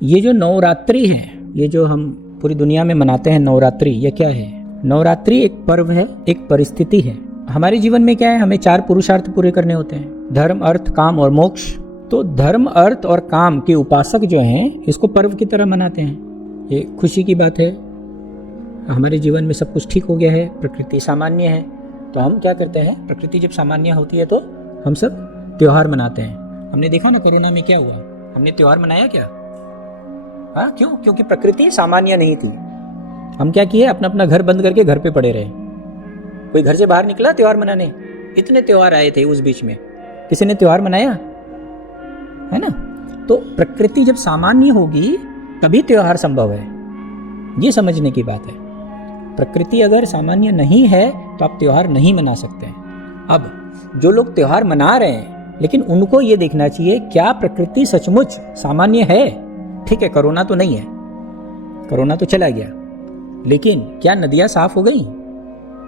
ये जो नवरात्रि है, ये जो हम पूरी दुनिया में मनाते हैं नवरात्रि, ये क्या है? नवरात्रि एक पर्व है, एक परिस्थिति है। हमारे जीवन में क्या है, हमें 4 पुरुषार्थ पूरे करने होते हैं, धर्म, अर्थ, काम और मोक्ष। तो धर्म, अर्थ और काम के उपासक जो हैं, इसको पर्व की तरह मनाते हैं। ये खुशी की बात है, हमारे जीवन में सब कुछ ठीक हो गया है, प्रकृति सामान्य है। तो हम क्या करते हैं, प्रकृति जब सामान्य होती है तो हम सब त्योहार मनाते हैं। हमने देखा ना कोरोना में क्या हुआ, हमने त्योहार मनाया क्या? हाँ, क्यों? क्योंकि प्रकृति सामान्य नहीं थी। हम क्या किए, अपना अपना घर बंद करके घर पे पड़े रहे। कोई घर से बाहर निकला त्योहार मनाने? इतने त्योहार आए थे उस बीच में, किसी ने त्योहार मनाया है ना? तो प्रकृति जब सामान्य होगी तभी त्योहार संभव है, ये समझने की बात है। प्रकृति अगर सामान्य नहीं है तो आप त्योहार नहीं मना सकते हैं। अब जो लोग त्योहार मना रहे हैं, लेकिन उनको ये देखना चाहिए क्या प्रकृति सचमुच सामान्य है? ठीक है, कोरोना तो नहीं है, कोरोना तो चला गया, लेकिन क्या नदियां साफ हो गई?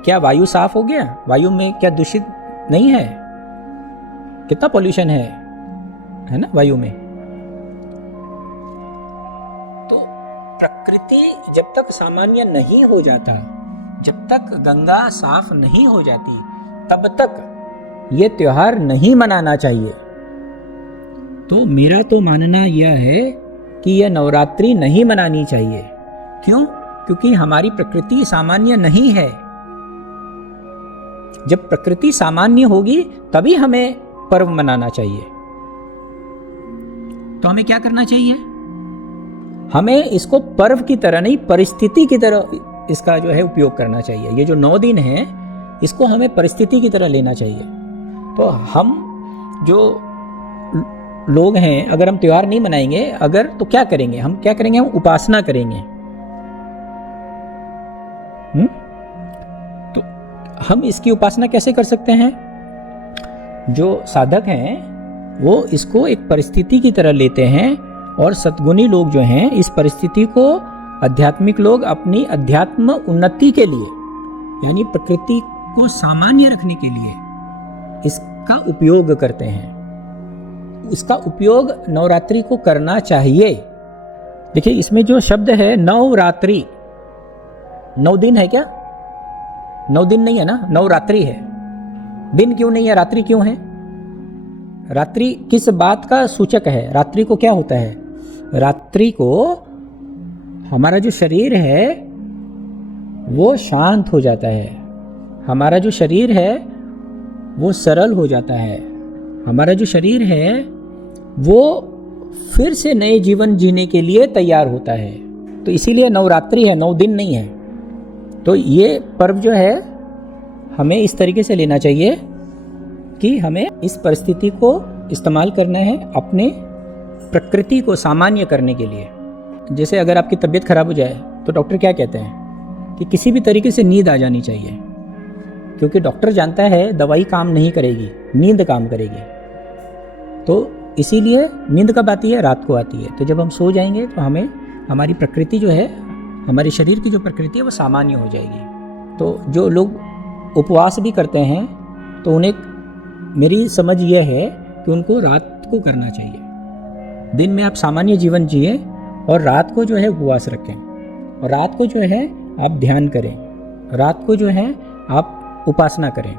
क्या वायु साफ हो गया? वायु में क्या दूषित नहीं है? कितना पॉल्यूशन है ना वायु में? तो प्रकृति जब तक सामान्य नहीं हो जाता, जब तक गंगा साफ नहीं हो जाती, तब तक ये त्योहार नहीं मनाना चाहिए। तो मेरा तो मानना यह है कि यह नवरात्रि नहीं मनानी चाहिए। क्यों? क्योंकि हमारी प्रकृति सामान्य नहीं है। जब प्रकृति सामान्य होगी तभी हमें पर्व मनाना चाहिए। तो हमें क्या करना चाहिए? हमें इसको पर्व की तरह नहीं, परिस्थिति की तरह इसका जो है उपयोग करना चाहिए। ये जो 9 दिन है, इसको हमें परिस्थिति की तरह लेना चाहिए। तो हम जो लोग हैं, अगर हम त्योहार नहीं मनाएंगे, अगर तो क्या करेंगे? हम क्या करेंगे? हम उपासना करेंगे। तो हम इसकी उपासना कैसे कर सकते हैं? जो साधक हैं वो इसको एक परिस्थिति की तरह लेते हैं, और सद्गुणी लोग जो हैं इस परिस्थिति को, आध्यात्मिक लोग अपनी अध्यात्म उन्नति के लिए, यानी प्रकृति को सामान्य रखने के लिए इसका उपयोग करते हैं। इसका उपयोग नवरात्रि को करना चाहिए। देखिए इसमें जो शब्द है नवरात्रि, 9 दिन है क्या? 9 दिन नहीं है ना, नवरात्रि है। दिन क्यों नहीं है, रात्रि क्यों है? रात्रि किस बात का सूचक है? रात्रि को क्या होता है? रात्रि को हमारा जो शरीर है वो शांत हो जाता है, हमारा जो शरीर है वो सरल हो जाता है, हमारा जो शरीर है वो फिर से नए जीवन जीने के लिए तैयार होता है। तो इसीलिए नवरात्रि है, 9 दिन नहीं है। तो ये पर्व जो है हमें इस तरीके से लेना चाहिए कि हमें इस परिस्थिति को इस्तेमाल करना है अपने प्रकृति को सामान्य करने के लिए। जैसे अगर आपकी तबीयत खराब हो जाए तो डॉक्टर क्या कहते हैं कि किसी भी तरीके से नींद आ जानी चाहिए, क्योंकि डॉक्टर जानता है दवाई काम नहीं करेगी, नींद काम करेगी। तो इसीलिए नींद कब आती है? रात को आती है। तो जब हम सो जाएंगे तो हमें हमारी प्रकृति जो है, हमारे शरीर की जो प्रकृति है वो सामान्य हो जाएगी। तो जो लोग उपवास भी करते हैं तो उन्हें, मेरी समझ यह है कि उनको रात को करना चाहिए। दिन में आप सामान्य जीवन जिए और रात को जो है उपवास रखें, और रात को जो है आप ध्यान करें, रात को जो है आप उपासना करें।